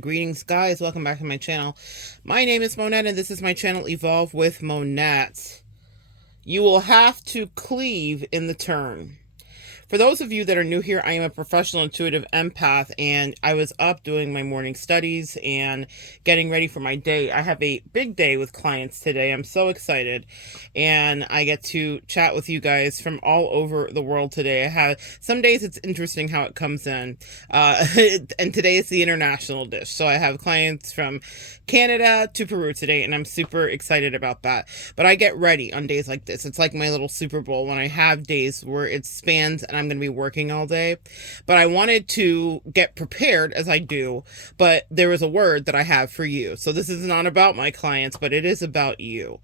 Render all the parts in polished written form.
Greetings, guys. Welcome back to my channel. My name is Monette, and this is my channel, Evolve with Monette. You will have to cleave in the turn. For those of you that are new here, I am a professional intuitive empath, and I was up doing my morning studies and getting ready for my day. I have a big day with clients today. I'm so excited, and I get to chat with you guys from all over the world today. I have some days it's interesting how it comes in, and today is the international dish. So I have clients from Canada to Peru today, and I'm super excited about that. But I get ready on days like this. It's like my little Super Bowl when I have days where it spans and I'm going to be working all day. But I wanted to get prepared, as I do, but there is a word that I have for you. So this is not about my clients, but it is about you.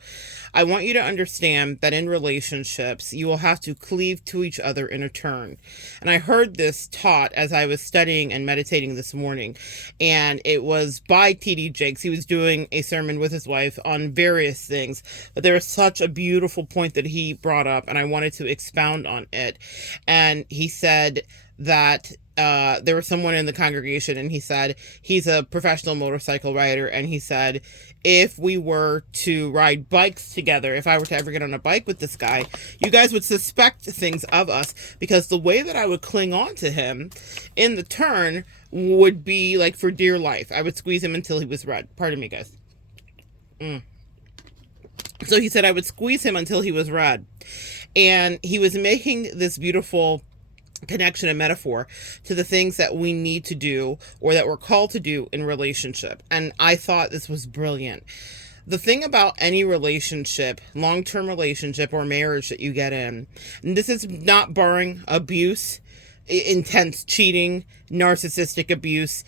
I want you to understand that in relationships, you will have to cleave to each other in a turn. And I heard this taught as I was studying and meditating this morning, and it was by T.D. Jakes. He was doing a sermon with his wife on various things, but there was such a beautiful point that he brought up, and I wanted to expound on it. And he said that there was someone in the congregation, and he said he's a professional motorcycle rider, and he said, if we were to ride bikes together, if I were to ever get on a bike with this guy, you guys would suspect things of us, because the way that I would cling on to him in the turn would be like for dear life. I would squeeze him until he was red. Pardon me, guys. So he said I would squeeze him until he was red. And he was making this beautiful connection and metaphor to the things that we need to do or that we're called to do in relationship. And I thought this was brilliant. The thing about any relationship, long-term relationship or marriage that you get in, and this is not barring abuse, intense cheating, narcissistic abuse,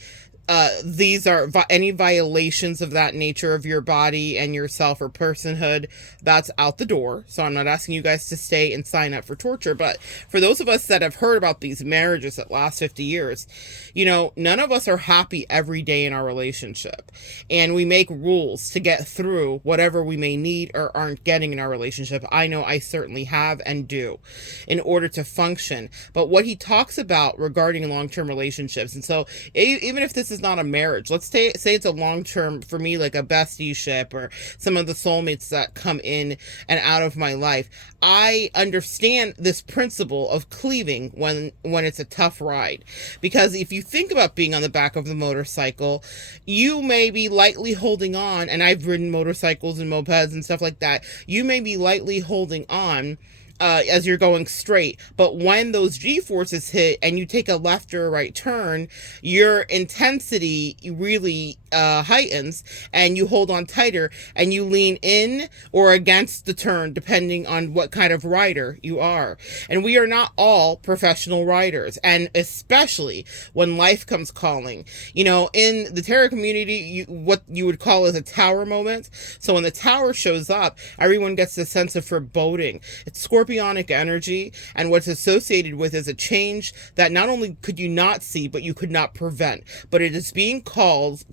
these are any violations of that nature of your body and yourself or personhood, that's out the door. So I'm not asking you guys to stay and sign up for torture, but for those of us that have heard about these marriages that last 50 years, you know, none of us are happy every day in our relationship, and we make rules to get through whatever we may need or aren't getting in our relationship. I know I certainly have and do, in order to function. But what he talks about regarding long-term relationships, and so even if this is not a marriage, let's say it's a long-term, for me, like a bestie-ship or some of the soulmates that come in and out of my life, I understand this principle of cleaving when it's a tough ride. Because if you think about being on the back of the motorcycle, you may be lightly holding on, and I've ridden motorcycles and mopeds and stuff like that, you may be lightly holding on as you're going straight, but when those G-forces hit and you take a left or a right turn, your intensity really heightens, and you hold on tighter and you lean in or against the turn depending on what kind of rider you are. And we are not all professional riders, and especially when life comes calling. You know, in the tarot community, what you would call as a tower moment. So when the tower shows up, everyone gets this sense of foreboding. It's scorpionic energy, and what's associated with is a change that not only could you not see, but you could not prevent, but it is being caused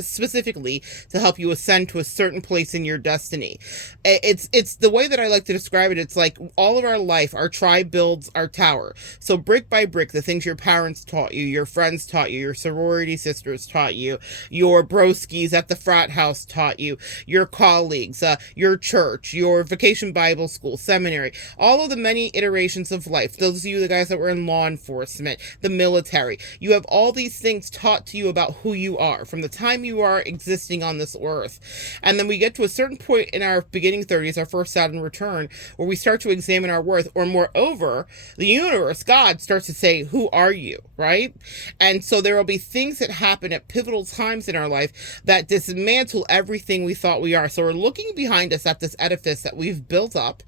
specifically to help you ascend to a certain place in your destiny. It's the way that I like to describe it. It's like all of our life, our tribe builds our tower. So brick by brick, the things your parents taught you, your friends taught you, your sorority sisters taught you, your broskies at the frat house taught you, your colleagues, your church, your vacation Bible school, seminary, all of the many iterations of life. Those of you, the guys that were in law enforcement, the military, you have all these things taught to you about who you are from the time you are existing on this earth. And then we get to a certain point in our beginning 30s, our first Saturn return, where we start to examine our worth, or moreover, the universe, God, starts to say, who are you, right? And so there will be things that happen at pivotal times in our life that dismantle everything we thought we are. So we're looking behind us at this edifice that we've built up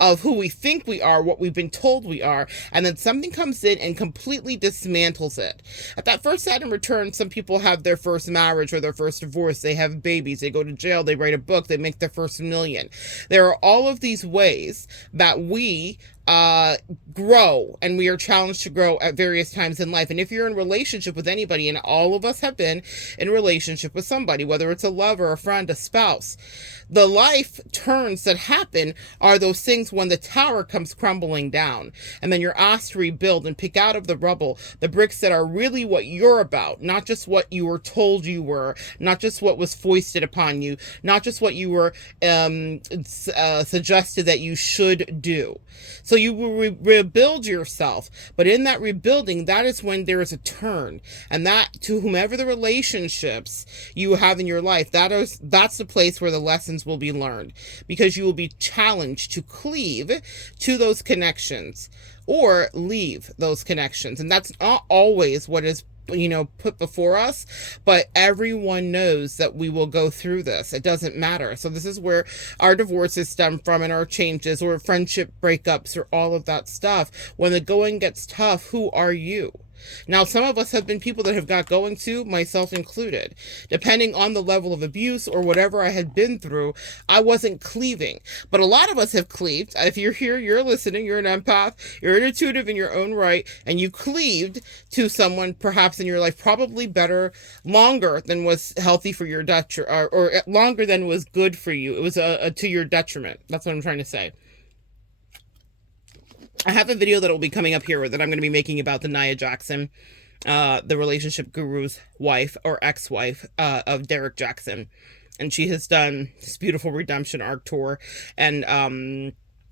of who we think we are, what we've been told we are, and then something comes in and completely dismantles it. At that first Saturn return, some people have their first marriage or their first divorce, they have babies, they go to jail, they write a book, they make their first million. There are all of these ways that we uh, grow, and we are challenged to grow at various times in life. And if you're in relationship with anybody, and all of us have been in relationship with somebody, whether it's a lover, a friend, a spouse, the life turns that happen are those things when the tower comes crumbling down, and then you're asked to rebuild and pick out of the rubble the bricks that are really what you're about, not just what you were told you were, not just what was foisted upon you, not just what you were suggested that you should do. So you will rebuild yourself, but in that rebuilding, that is when there is a turn, and that, to whomever the relationships you have in your life, that's the place where the lessons will be learned, because you will be challenged to cleave to those connections or leave those connections. And that's not always what is put before us, but everyone knows that we will go through this. It doesn't matter. So this is where our divorces stem from, and our changes or friendship breakups or all of that stuff. When the going gets tough, who are you? Now, some of us have been people that have got going to, myself included. Depending on the level of abuse or whatever I had been through, I wasn't cleaving. But a lot of us have cleaved. If you're here, you're listening, you're an empath, you're intuitive in your own right, and you cleaved to someone perhaps in your life, probably better, longer than was healthy for your detriment, or longer than was good for you. It was to your detriment. That's what I'm trying to say. I have a video that will be coming up here that I'm going to be making about the Nia Jackson, the relationship guru's wife or ex-wife of Derek Jackson. And she has done this beautiful redemption arc tour. And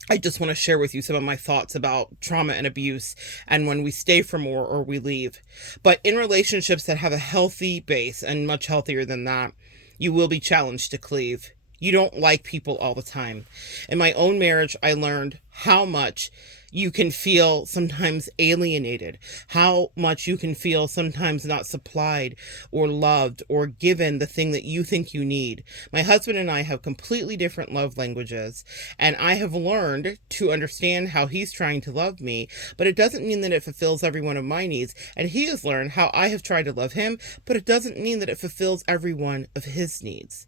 I just want to share with you some of my thoughts about trauma and abuse, and when we stay for more or we leave. But in relationships that have a healthy base, and much healthier than that, you will be challenged to cleave. You don't like people all the time. In my own marriage, I learned how much you can feel sometimes alienated, how much you can feel sometimes not supplied or loved or given the thing that you think you need. My husband and I have completely different love languages, and I have learned to understand how he's trying to love me, but it doesn't mean that it fulfills every one of my needs. And he has learned how I have tried to love him, but it doesn't mean that it fulfills every one of his needs.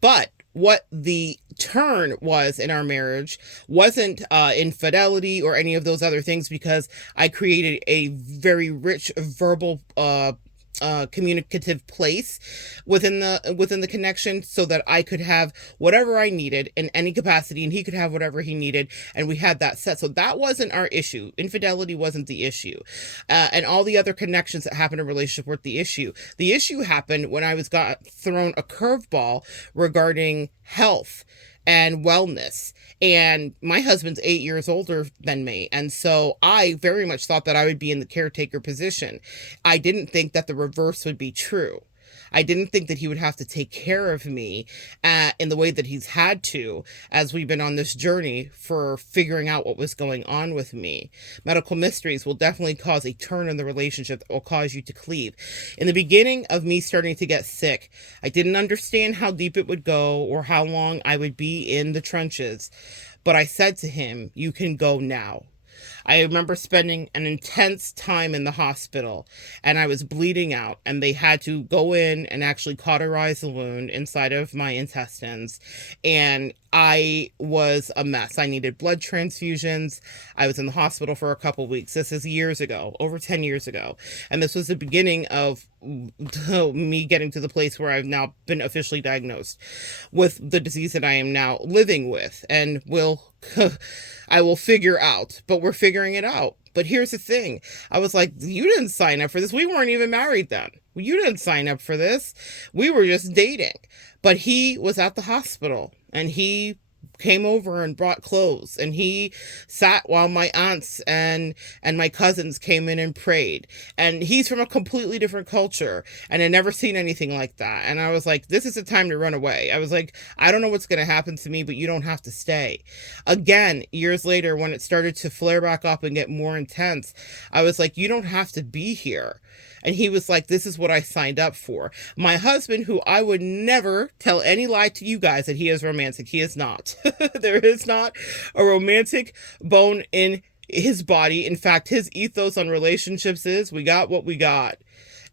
But what the turn was in our marriage wasn't infidelity or any of those other things, because I created a very rich verbal communicative place within the connection, so that I could have whatever I needed in any capacity, and he could have whatever he needed, and we had that set. So that wasn't our issue. Infidelity wasn't the issue, and all the other connections that happened in a relationship weren't the issue. The issue happened when I got thrown a curveball regarding health and wellness. And my husband's 8 years older than me. And so I very much thought that I would be in the caretaker position. I didn't think that the reverse would be true. I didn't think that he would have to take care of me in the way that he's had to, as we've been on this journey for figuring out what was going on with me. Medical mysteries will definitely cause a turn in the relationship that will cause you to cleave. In the beginning of me starting to get sick, I didn't understand how deep it would go or how long I would be in the trenches. But I said to him, "You can go now." I remember spending an intense time in the hospital, and I was bleeding out, and they had to go in and actually cauterize the wound inside of my intestines. And I was a mess. I needed blood transfusions. I was in the hospital for a couple weeks. This is years ago, over 10 years ago. And this was the beginning of me getting to the place where I've now been officially diagnosed with the disease that I am now living with, and I will figure out, but we're figuring it out. But here's the thing. I was like, you didn't sign up for this. We weren't even married then. You didn't sign up for this. We were just dating. But he was at the hospital, and he came over and brought clothes, and he sat while my aunts and my cousins came in and prayed. And he's from a completely different culture, and I'd never seen anything like that. And I was like, this is the time to run away. I was like, I don't know what's going to happen to me, but you don't have to stay. Again, years later, when it started to flare back up and get more intense, I was like, you don't have to be here. And he was like, this is what I signed up for. My husband, who I would never tell any lie to you guys that he is romantic. He is not. There is not a romantic bone in his body. In fact, his ethos on relationships is, we got what we got.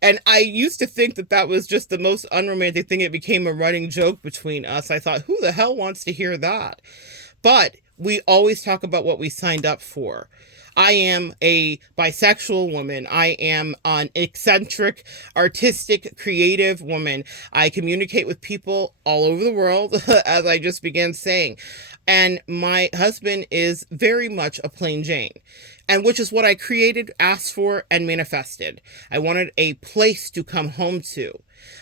And I used to think that that was just the most unromantic thing. It became a running joke between us. I thought, who the hell wants to hear that? But we always talk about what we signed up for. I am a bisexual woman. I am an eccentric, artistic, creative woman. I communicate with people all over the world, as I just began saying. And my husband is very much a plain Jane, and which is what I created, asked for, and manifested. I wanted a place to come home to.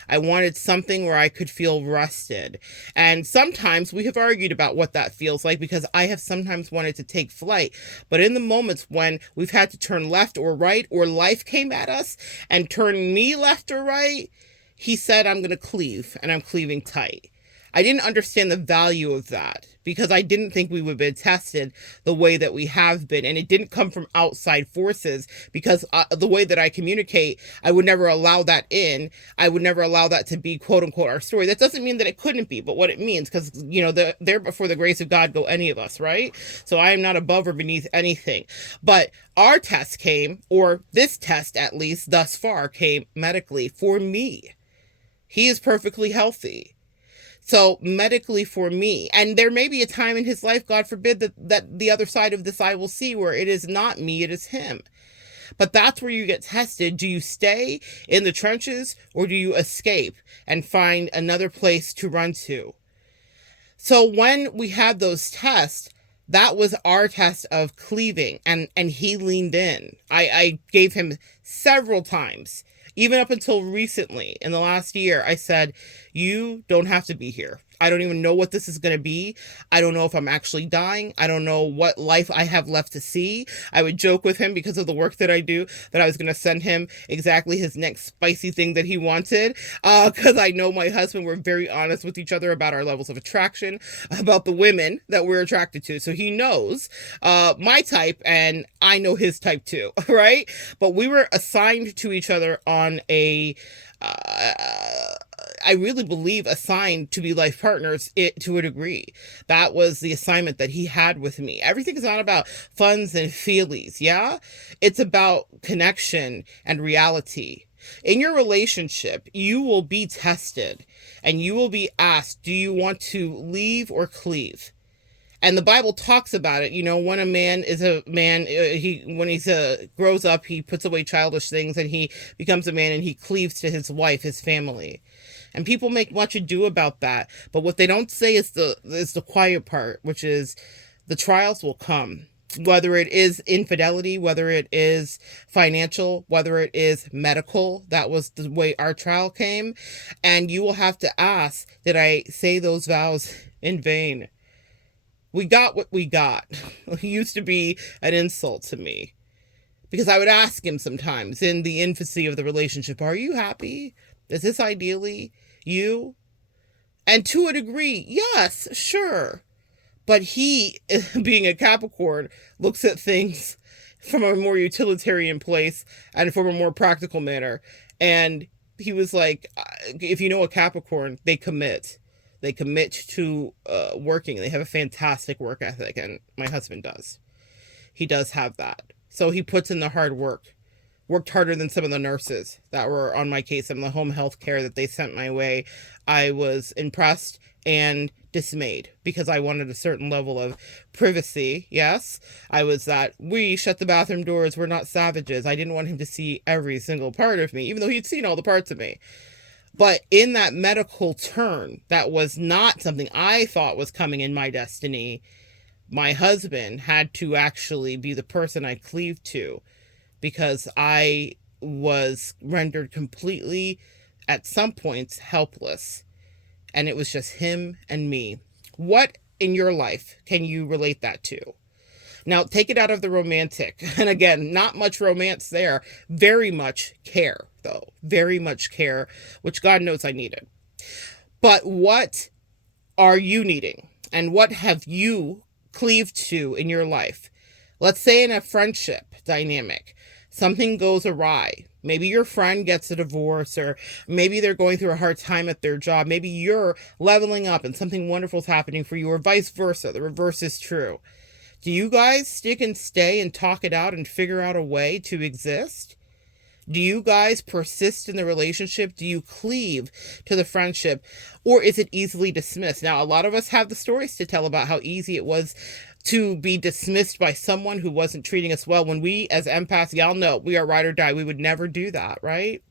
I wanted something where I could feel rested. And sometimes we have argued about what that feels like, because I have sometimes wanted to take flight. But in the moments when we've had to turn left or right, or life came at us and turned me left or right, he said, I'm going to cleave, and I'm cleaving tight. I didn't understand the value of that, because I didn't think we would have been tested the way that we have been. And it didn't come from outside forces, because the way that I communicate, I would never allow that in. I would never allow that to be, quote unquote, our story. That doesn't mean that it couldn't be, but what it means, because, there before the grace of God go any of us, right? So I am not above or beneath anything. But our test came, or this test at least thus far came medically for me. He is perfectly healthy. So medically for me, and there may be a time in his life, God forbid, that the other side of this I will see, where it is not me, it is him. But that's where you get tested. Do you stay in the trenches, or do you escape and find another place to run to? So when we had those tests, that was our test of cleaving, and he leaned in. I gave him several times, even up until recently, in the last year. I said, you don't have to be here. I don't even know what this is going to be. I don't know if I'm actually dying. I don't know what life I have left to see. I would joke with him, because of the work that I do, that I was going to send him exactly his next spicy thing that he wanted. Because I know my husband, we're very honest with each other about our levels of attraction, about the women that we're attracted to. So he knows my type, and I know his type too, right? But we were assigned to each other on a... I really believe assigned to be life partners to a degree. That was the assignment that he had with me. Everything is not about funds and feelies, yeah? It's about connection and reality. In your relationship, you will be tested, and you will be asked, do you want to leave or cleave? And the Bible talks about it. When a man is a man, when he grows up, he puts away childish things, and he becomes a man, and he cleaves to his wife, his family. And people make much ado about that. But what they don't say is the quiet part, which is the trials will come. Whether it is infidelity, whether it is financial, whether it is medical. That was the way our trial came. And you will have to ask, did I say those vows in vain? We got what we got. It used to be an insult to me, because I would ask him sometimes in the infancy of the relationship, are you happy? Is this ideally you? And to a degree, yes, sure. But he, being a Capricorn, looks at things from a more utilitarian place and from a more practical manner. And he was like, if you know a Capricorn, they commit. They commit to working. They have a fantastic work ethic, and my husband does. He does have that. So he puts in the hard work. Worked harder than some of the nurses that were on my case and the home health care that they sent my way. I was impressed and dismayed, because I wanted a certain level of privacy. Yes, I was that, we shut the bathroom doors, we're not savages. I didn't want him to see every single part of me, even though he'd seen all the parts of me. But in that medical turn, that was not something I thought was coming in my destiny. My husband had to actually be the person I cleaved to, because I was rendered completely, at some points, helpless. And it was just him and me. What in your life can you relate that to? Now, take it out of the romantic. And again, not much romance there. Very much care, though. Very much care, which God knows I needed. But what are you needing? And what have you cleaved to in your life? Let's say in a friendship dynamic, something goes awry. Maybe your friend gets a divorce, or maybe they're going through a hard time at their job. Maybe you're leveling up and something wonderful is happening for you, or vice versa. The reverse is true. Do you guys stick and stay and talk it out and figure out a way to exist? Do you guys persist in the relationship? Do you cleave to the friendship? Or is it easily dismissed? Now, a lot of us have the stories to tell about how easy it was to be dismissed by someone who wasn't treating us well. When we as empaths, y'all know we are ride or die. We would never do that, right?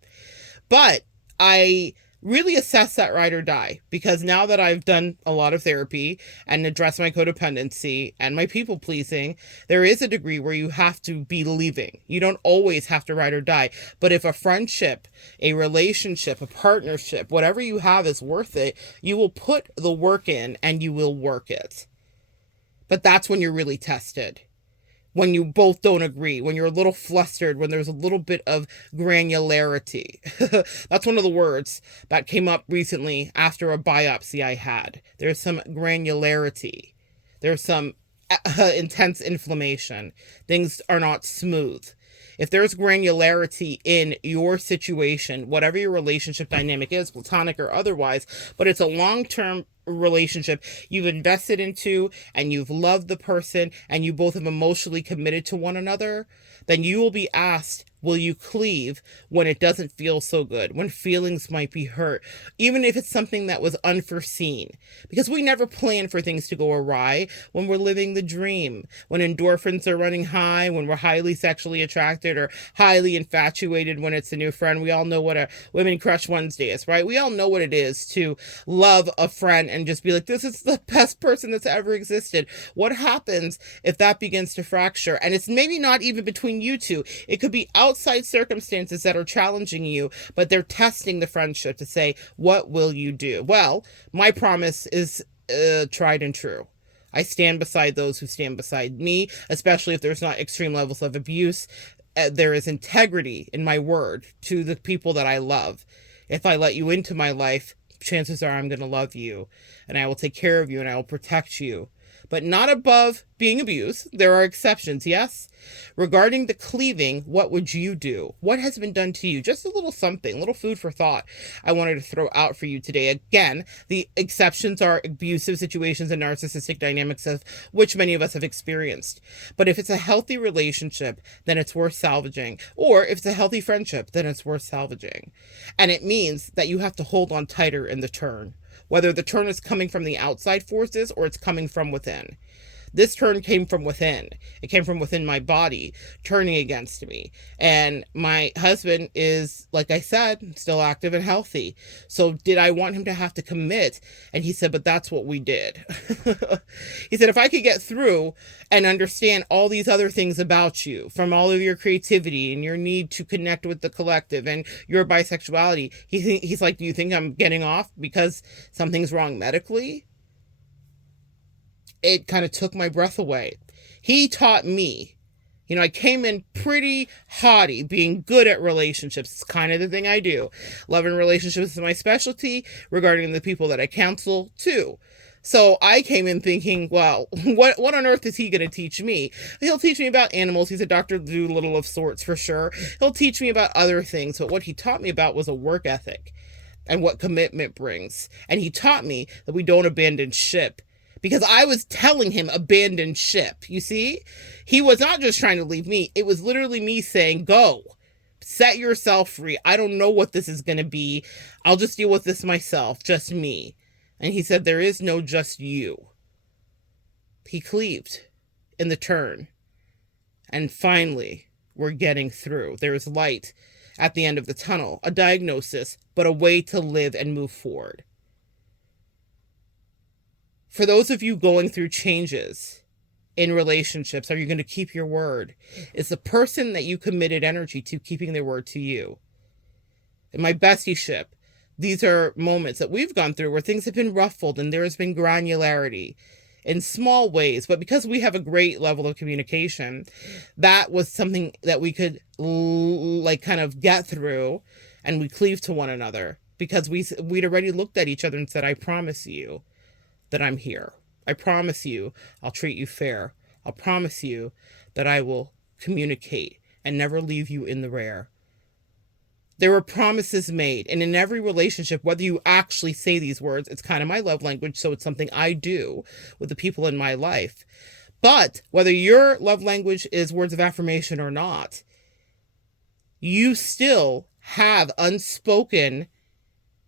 But I really assess that ride or die, because now that I've done a lot of therapy and addressed my codependency and my people pleasing, there is a degree where you have to be leaving. You don't always have to ride or die. But if a friendship, a relationship, a partnership, whatever you have is worth it, you will put the work in and you will work it. But that's when you're really tested. When you both don't agree, when you're a little flustered, when there's a little bit of granularity. That's one of the words that came up recently after a biopsy I had. There's some granularity. There's some intense inflammation. Things are not smooth. If there's granularity in your situation, whatever your relationship dynamic is, platonic or otherwise, but it's a long-term relationship you've invested into and you've loved the person and you both have emotionally committed to one another, then you will be asked, will you cleave when it doesn't feel so good, when feelings might be hurt, even if it's something that was unforeseen? Because we never plan for things to go awry when we're living the dream, when endorphins are running high, when we're highly sexually attracted or highly infatuated when it's a new friend. We all know what a Women Crush Wednesday is, right? We all know what it is to love a friend and just be like, this is the best person that's ever existed. What happens if that begins to fracture? And it's maybe not even between you two. It could be outside circumstances that are challenging you, but they're testing the friendship to say, what will you do? Well, my promise is tried and true. I stand beside those who stand beside me, especially if there's not extreme levels of abuse. There is integrity in my word to the people that I love. If I let you into my life, chances are I'm going to love you and I will take care of you and I will protect you, but not above being abused. There are exceptions, yes? Regarding the cleaving, what would you do? What has been done to you? Just a little something, a little food for thought I wanted to throw out for you today. Again, the exceptions are abusive situations and narcissistic dynamics, of which many of us have experienced. But if it's a healthy relationship, then it's worth salvaging. Or if it's a healthy friendship, then it's worth salvaging. And it means that you have to hold on tighter in the turn, whether the turn is coming from the outside forces or it's coming from within. This turn came from within. It came from within my body, turning against me. And my husband is, like I said, still active and healthy. So did I want him to have to commit? And he said, but that's what we did. He said, if I could get through and understand all these other things about you, from all of your creativity and your need to connect with the collective and your bisexuality, he's like, do you think I'm getting off because something's wrong medically? It kind of took my breath away. He taught me, I came in pretty haughty, being good at relationships. It's kind of the thing I do. Love and relationships is my specialty, regarding the people that I counsel too. So I came in thinking, well, what on earth is he going to teach me? He'll teach me about animals. He's a Dr. Dolittle of sorts for sure. He'll teach me about other things. But what he taught me about was a work ethic and what commitment brings. And he taught me that we don't abandon ship. Because I was telling him abandon ship. You see, he was not just trying to leave me. It was literally me saying, go, set yourself free. I don't know what this is going to be. I'll just deal with this myself, just me. And he said, there is no just you. He cleaved in the turn. And finally, we're getting through. There's light at the end of the tunnel, a diagnosis, but a way to live and move forward. For those of you going through changes in relationships, are you going to keep your word? Is the person that you committed energy to keeping their word to you? In my bestieship, these are moments that we've gone through where things have been ruffled and there has been granularity in small ways. But because we have a great level of communication, that was something that we could kind of get through, and we cleave to one another because we'd already looked at each other and said, I promise you that I'm here. I promise you I'll treat you fair. I'll promise you that I will communicate and never leave you in the rear. There were promises made, and in every relationship, whether you actually say these words, it's kind of my love language, so it's something I do with the people in my life. But whether your love language is words of affirmation or not, you still have unspoken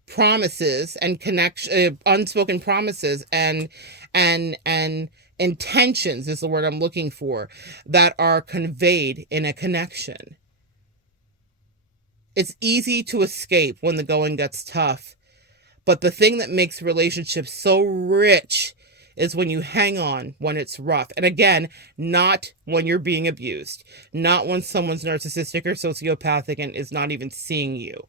promises and unspoken promises and intentions is the word I'm looking for, that are conveyed in a connection. It's easy to escape when the going gets tough, but the thing that makes relationships so rich is when you hang on when it's rough. And again, not when you're being abused, not when someone's narcissistic or sociopathic and is not even seeing you.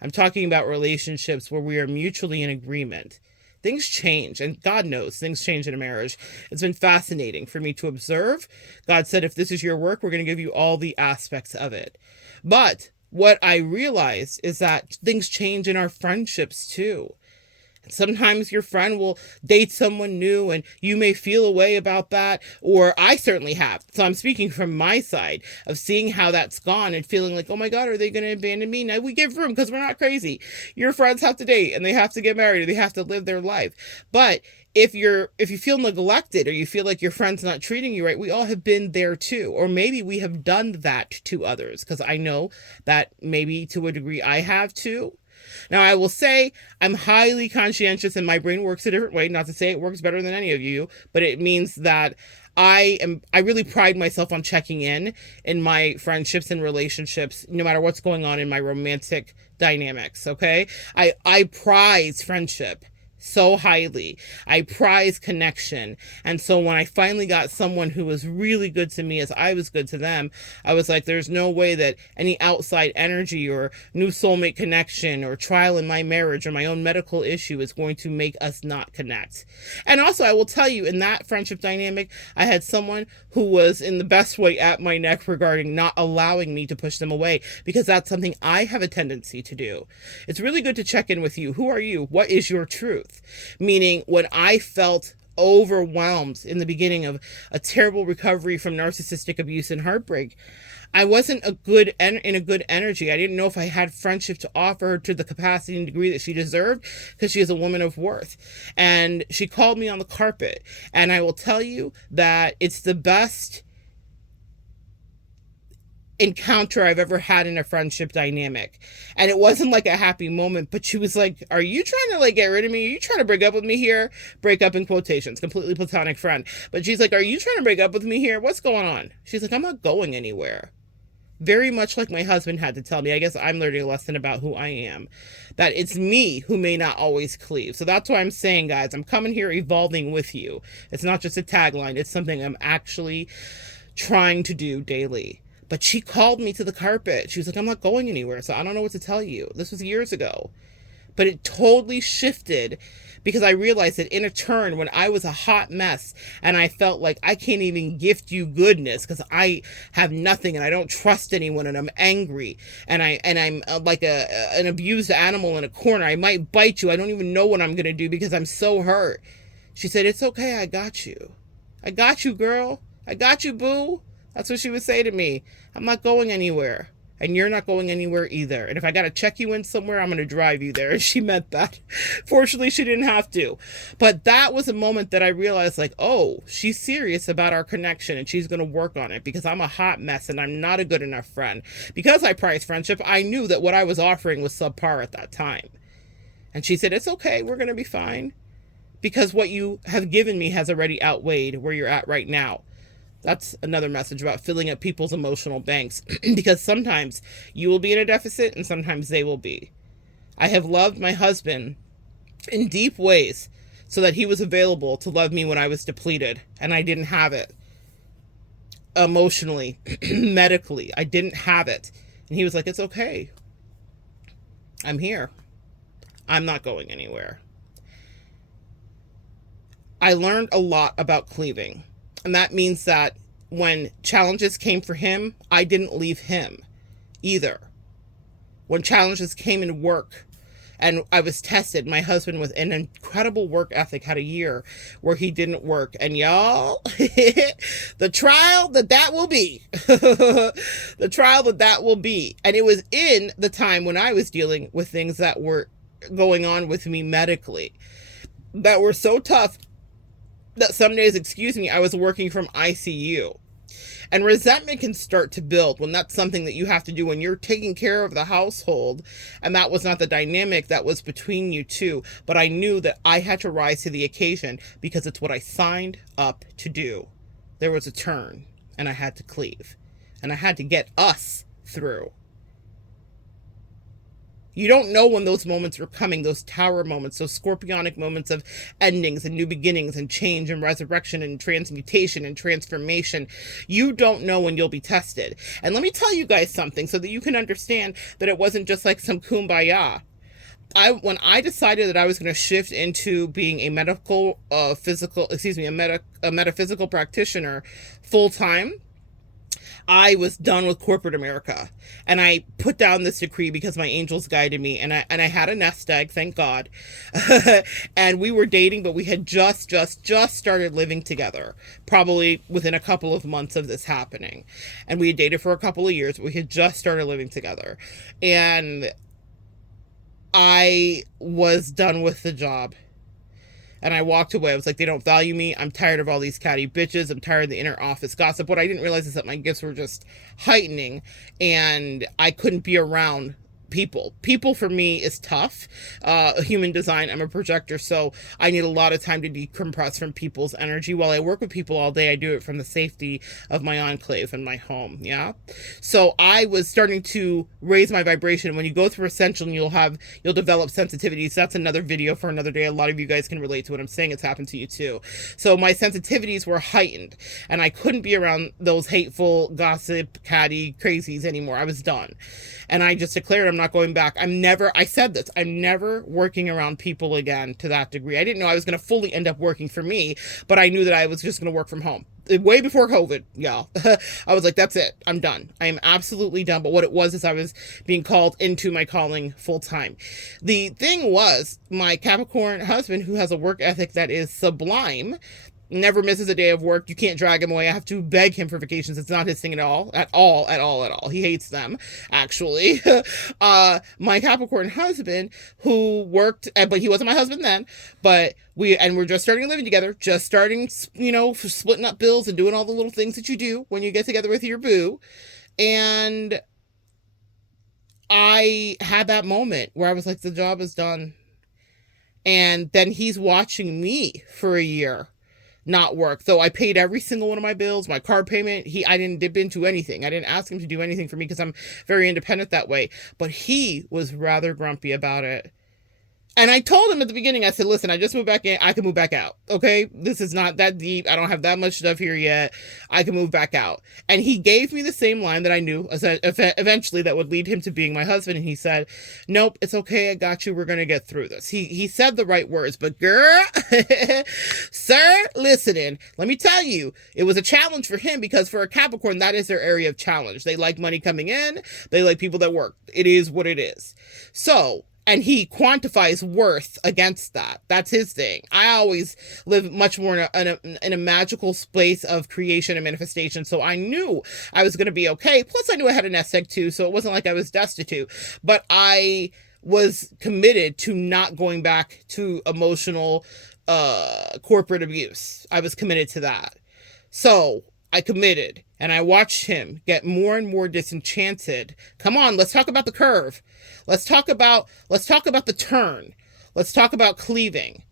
I'm talking about relationships where we are mutually in agreement. Things change, and God knows things change in a marriage. It's been fascinating for me to observe. God said, if this is your work, we're going to give you all the aspects of it. But what I realized is that things change in our friendships too. Sometimes your friend will date someone new and you may feel a way about that, or I certainly have. So I'm speaking from my side of seeing how that's gone and feeling like, oh my God, are they going to abandon me? Now we give room because we're not crazy. Your friends have to date and they have to get married or they have to live their life. But if you feel neglected or you feel like your friend's not treating you right, we all have been there too. Or maybe we have done that to others, because I know that maybe to a degree I have too. Now, I will say I'm highly conscientious and my brain works a different way. Not to say it works better than any of you, but it means that I really pride myself on checking in my friendships and relationships, no matter what's going on in my romantic dynamics. Okay. I prize friendship so highly. I prize connection. And so when I finally got someone who was really good to me as I was good to them, I was like, there's no way that any outside energy or new soulmate connection or trial in my marriage or my own medical issue is going to make us not connect. And also, I will tell you, in that friendship dynamic, I had someone who was in the best way at my neck regarding not allowing me to push them away, because that's something I have a tendency to do. It's really good to check in with you. Who are you? What is your truth? Meaning, when I felt overwhelmed in the beginning of a terrible recovery from narcissistic abuse and heartbreak, I wasn't in a good energy. I didn't know if I had friendship to offer her to the capacity and degree that she deserved, because she is a woman of worth. And she called me on the carpet. And I will tell you that it's the best encounter I've ever had in a friendship dynamic. And it wasn't like a happy moment, but she was like, are you trying to get rid of me? Are you trying to break up with me here? Break up in quotations, completely platonic friend. But she's like, are you trying to break up with me here? What's going on? She's like, I'm not going anywhere. Very much like my husband had to tell me. I guess I'm learning a lesson about who I am, that it's me who may not always cleave. So that's why I'm saying, guys, I'm coming here evolving with you. It's not just a tagline. It's something I'm actually trying to do daily. But she called me to the carpet. She was like, I'm not going anywhere, so I don't know what to tell you. This was years ago. But it totally shifted, because I realized that in a turn, when I was a hot mess and I felt like I can't even gift you goodness because I have nothing and I don't trust anyone and I'm angry and I'm like an abused animal in a corner. I might bite you. I don't even know what I'm going to do because I'm so hurt. She said, it's okay. I got you. I got you, girl. I got you, boo. That's what she would say to me. I'm not going anywhere. And you're not going anywhere either. And if I got to check you in somewhere, I'm going to drive you there. And she meant that. Fortunately, she didn't have to. But that was a moment that I realized, like, oh, she's serious about our connection and she's going to work on it, because I'm a hot mess and I'm not a good enough friend. Because I prize friendship, I knew that what I was offering was subpar at that time. And she said, it's okay. We're going to be fine. Because what you have given me has already outweighed where you're at right now. That's another message about filling up people's emotional banks, because sometimes you will be in a deficit and sometimes they will be. I have loved my husband in deep ways so that he was available to love me when I was depleted and I didn't have it. Emotionally, medically, I didn't have it. And he was like, it's okay. I'm here. I'm not going anywhere. I learned a lot about cleaving. And that means that when challenges came for him, I didn't leave him either. When challenges came in work and I was tested, my husband with an incredible work ethic had a year where he didn't work. And y'all, the trial that will be, the trial that will be. And it was in the time when I was dealing with things that were going on with me medically that were so tough that some days, I was working from ICU. And resentment can start to build when that's something that you have to do when you're taking care of the household. And that was not the dynamic that was between you two. But I knew that I had to rise to the occasion because it's what I signed up to do. There was a turn and I had to cleave. And I had to get us through. You don't know when those moments are coming, those tower moments, those scorpionic moments of endings and new beginnings and change and resurrection and transmutation and transformation. You don't know when you'll be tested. And let me tell you guys something so that you can understand that it wasn't just like some kumbaya. When I decided that I was going to shift into being a metaphysical practitioner full time, I was done with corporate America. And I put down this decree because my angels guided me. And I had a nest egg, thank God. And we were dating, but we had just started living together, probably within a couple of months of this happening. And we had dated for a couple of years, but we had just started living together. And I was done with the job. And I walked away. I was like, they don't value me. I'm tired of all these catty bitches. I'm tired of the inner office gossip. What I didn't realize is that my gifts were just heightening and I couldn't be around people. People for me is tough. Human design, I'm a projector, so I need a lot of time to decompress from people's energy. While I work with people all day, I do it from the safety of my enclave and my home. Yeah. So I was starting to raise my vibration. When you go through Ascension, you'll develop sensitivities. That's another video for another day. A lot of you guys can relate to what I'm saying. It's happened to you too. So my sensitivities were heightened and I couldn't be around those hateful, gossip, catty crazies anymore. I was done. And I just declared I'm not going back. I said this, I'm never working around people again to that degree. I didn't know I was going to fully end up working for me, but I knew that I was just going to work from home. Way before COVID, y'all. I was like, that's it. I'm done. I am absolutely done. But what it was is I was being called into my calling full time. The thing was, my Capricorn husband, who has a work ethic that is sublime, never misses a day of work. You can't drag him away. I have to beg him for vacations. It's not his thing at all. He hates them, actually. My Capricorn husband, who worked, but he wasn't my husband then, but we're just starting living together, just starting, splitting up bills and doing all the little things that you do when you get together with your boo. And I had that moment where I was like, the job is done. And then he's watching me for a year not work. So I paid every single one of my bills, my car payment. I didn't dip into anything. I didn't ask him to do anything for me because I'm very independent that way. But he was rather grumpy about it. And I told him at the beginning, I said, listen, I just moved back in. I can move back out. Okay. This is not that deep. I don't have that much stuff here yet. I can move back out. And he gave me the same line that I knew eventually that would lead him to being my husband. And he said, nope, it's okay. I got you. We're going to get through this. He said the right words, but girl, sir, listening, let me tell you, it was a challenge for him because for a Capricorn, that is their area of challenge. They like money coming in. They like people that work. It is what it is. So, and he quantifies worth against that. That's his thing. I always live much more in a magical space of creation and manifestation. So I knew I was going to be okay. Plus I knew I had a nest egg too. So it wasn't like I was destitute, but I was committed to not going back to emotional, corporate abuse. I was committed to that. So I committed and I watched him get more and more disenchanted. Come on, let's talk about the curve. Let's talk about the turn. Let's talk about cleaving.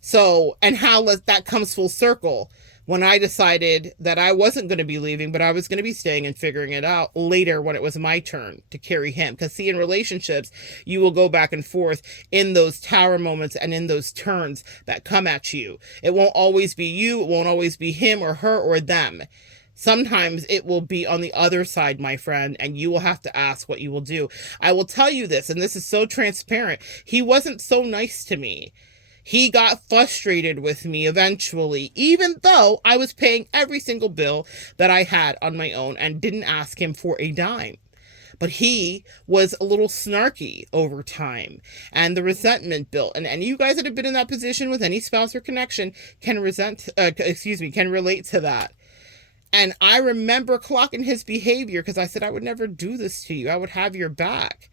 So, and how that comes full circle when I decided that I wasn't going to be leaving, but I was going to be staying and figuring it out later when it was my turn to carry him. Because see, in relationships, you will go back and forth in those tower moments and in those turns that come at you. It won't always be you. It won't always be him or her or them. Sometimes it will be on the other side, my friend, and you will have to ask what you will do. I will tell you this, and this is so transparent. He wasn't so nice to me. He got frustrated with me eventually, even though I was paying every single bill that I had on my own and didn't ask him for a dime. But he was a little snarky over time, and the resentment built. And you guys that have been in that position with any spouse or connection can relate to that. And I remember clocking his behavior because I said, I would never do this to you. I would have your back.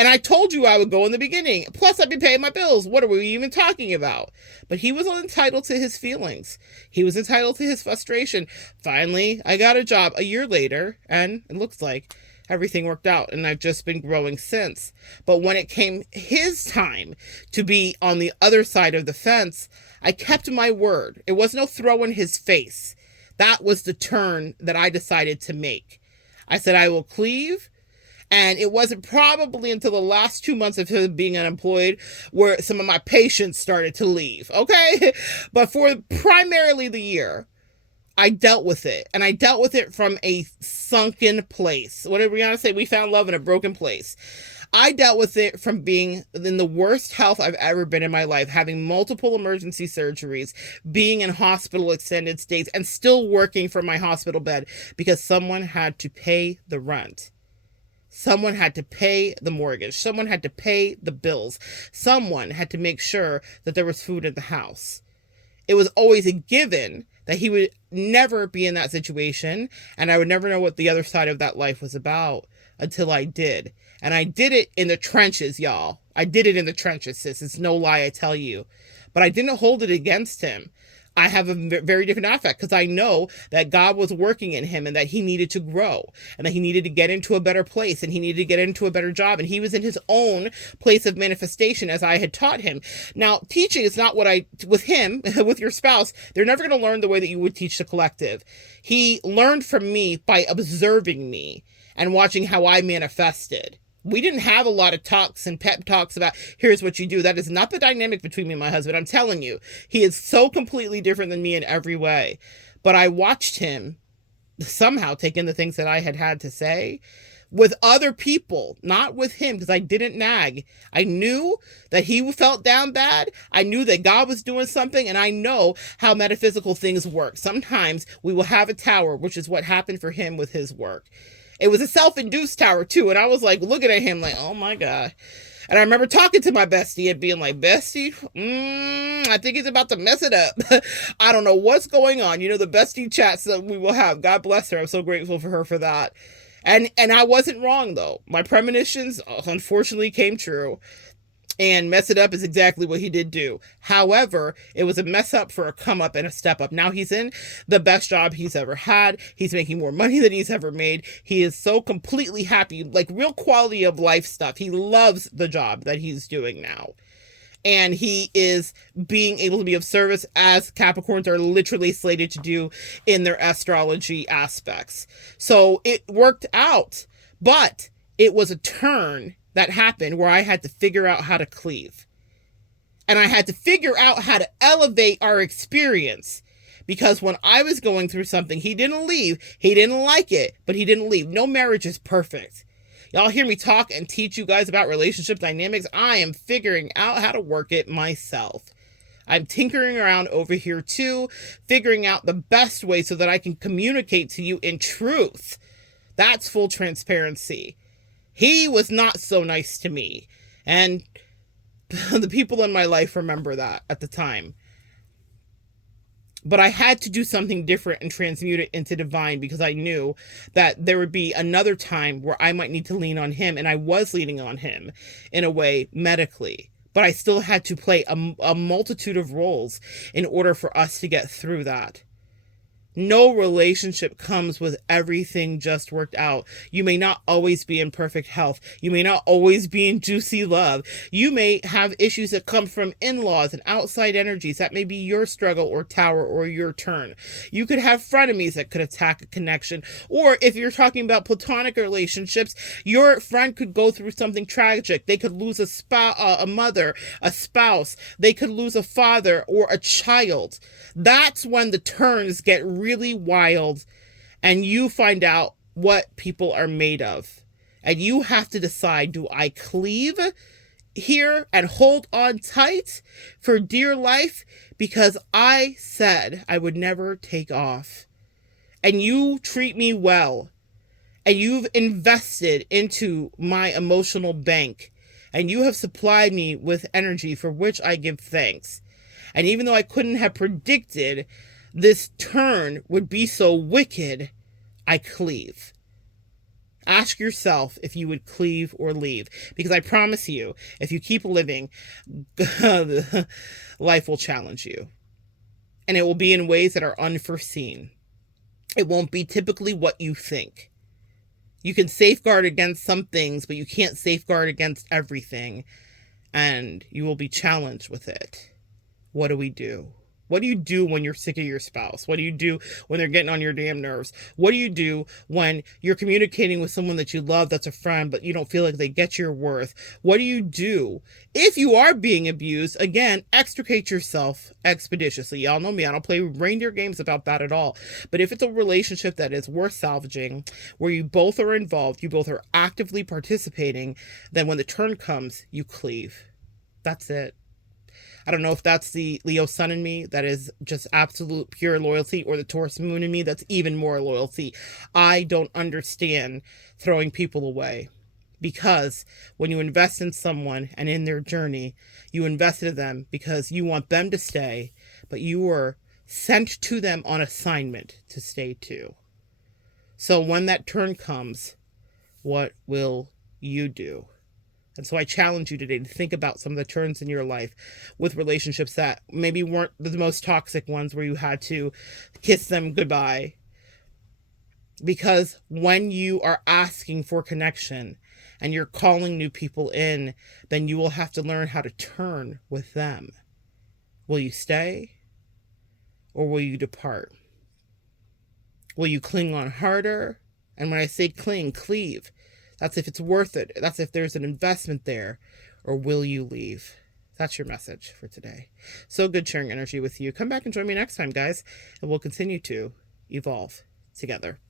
And I told you I would go in the beginning. Plus, I'd be paying my bills. What are we even talking about? But he was entitled to his feelings. He was entitled to his frustration. Finally, I got a job a year later, and it looks like everything worked out, and I've just been growing since. But when it came his time to be on the other side of the fence, I kept my word. It was no throw in his face. That was the turn that I decided to make. I said, I will cleave. And it wasn't probably until the last 2 months of him being unemployed where some of my patience started to leave. Okay. But for primarily the year, I dealt with it. And I dealt with it from a sunken place. What did Rihanna say? We found love in a broken place. I dealt with it from being in the worst health I've ever been in my life, having multiple emergency surgeries, being in hospital extended stays, and still working from my hospital bed because someone had to pay the rent. Someone had to pay the mortgage. Someone had to pay the bills. Someone had to make sure that there was food in the house. It was always a given that he would never be in that situation, and I would never know what the other side of that life was about until I did. And I did it in the trenches, y'all. I did it in the trenches, sis. It's no lie, I tell you. But I didn't hold it against him. I have a very different affect because I know that God was working in him and that he needed to grow and that he needed to get into a better place and he needed to get into a better job. And he was in his own place of manifestation as I had taught him. Now, teaching is not with him, with your spouse, they're never going to learn the way that you would teach the collective. He learned from me by observing me and watching how I manifested. We didn't have a lot of talks and pep talks about, here's what you do. That is not the dynamic between me and my husband. I'm telling you, he is so completely different than me in every way. But I watched him somehow take in the things that I had to say with other people, not with him, because I didn't nag. I knew that he felt down bad. I knew that God was doing something, and I know how metaphysical things work. Sometimes we will have a tower, which is what happened for him with his work. It was a self-induced tower too. And I was like looking at him like, oh my God. And I remember talking to my bestie and being like, bestie, I think he's about to mess it up. I don't know what's going on. You know, the bestie chats that we will have. God bless her. I'm so grateful for her for that. And I wasn't wrong though. My premonitions unfortunately came true. And mess it up is exactly what he did do. However, it was a mess up for a come up and a step up. Now he's in the best job he's ever had. He's making more money than he's ever made. He is so completely happy, like real quality of life stuff. He loves the job that he's doing now. And he is being able to be of service as Capricorns are literally slated to do in their astrology aspects. So it worked out, but it was a turn that happened where I had to figure out how to cleave. And I had to figure out how to elevate our experience. Because when I was going through something, he didn't leave. He didn't like it, but he didn't leave. No marriage is perfect. Y'all hear me talk and teach you guys about relationship dynamics. I am figuring out how to work it myself. I'm tinkering around over here too, figuring out the best way so that I can communicate to you in truth. That's full transparency. He was not so nice to me. And the people in my life remember that at the time. But I had to do something different and transmute it into divine because I knew that there would be another time where I might need to lean on him. And I was leaning on him in a way medically. But I still had to play a multitude of roles in order for us to get through that. No relationship comes with everything just worked out. You may not always be in perfect health. You may not always be in juicy love. You may have issues that come from in-laws and outside energies. That may be your struggle or tower or your turn. You could have frenemies that could attack a connection. Or if you're talking about platonic relationships, your friend could go through something tragic. They could lose a mother, a spouse. They could lose a father or a child. That's when the turns get really wild and you find out what people are made of. And you have to decide, do I cleave here and hold on tight for dear life because I said I would never take off? And you treat me well. And you've invested into my emotional bank. And you have supplied me with energy for which I give thanks. And even though I couldn't have predicted this turn would be so wicked, I cleave. Ask yourself if you would cleave or leave. Because I promise you, if you keep living, life will challenge you. And it will be in ways that are unforeseen. It won't be typically what you think. You can safeguard against some things, but you can't safeguard against everything. And you will be challenged with it. What do we do? What do you do when you're sick of your spouse? What do you do when they're getting on your damn nerves? What do you do when you're communicating with someone that you love that's a friend, but you don't feel like they get your worth? What do you do if you are being abused? Again, extricate yourself expeditiously. Y'all know me. I don't play reindeer games about that at all. But if it's a relationship that is worth salvaging, where you both are involved, you both are actively participating, then when the turn comes, you cleave. That's it. I don't know if that's the Leo sun in me that is just absolute pure loyalty, or the Taurus moon in me that's even more loyalty. I don't understand throwing people away, because when you invest in someone and in their journey, you invested in them because you want them to stay, but you were sent to them on assignment to stay too. So when that turn comes, what will you do? And so I challenge you today to think about some of the turns in your life with relationships that maybe weren't the most toxic ones, where you had to kiss them goodbye. Because when you are asking for connection and you're calling new people in, then you will have to learn how to turn with them. Will you stay, or will you depart? Will you cling on harder? And when I say cling, cleave. That's if it's worth it. That's if there's an investment there. Or will you leave? That's your message for today. So good sharing energy with you. Come back and join me next time, guys, and we'll continue to evolve together.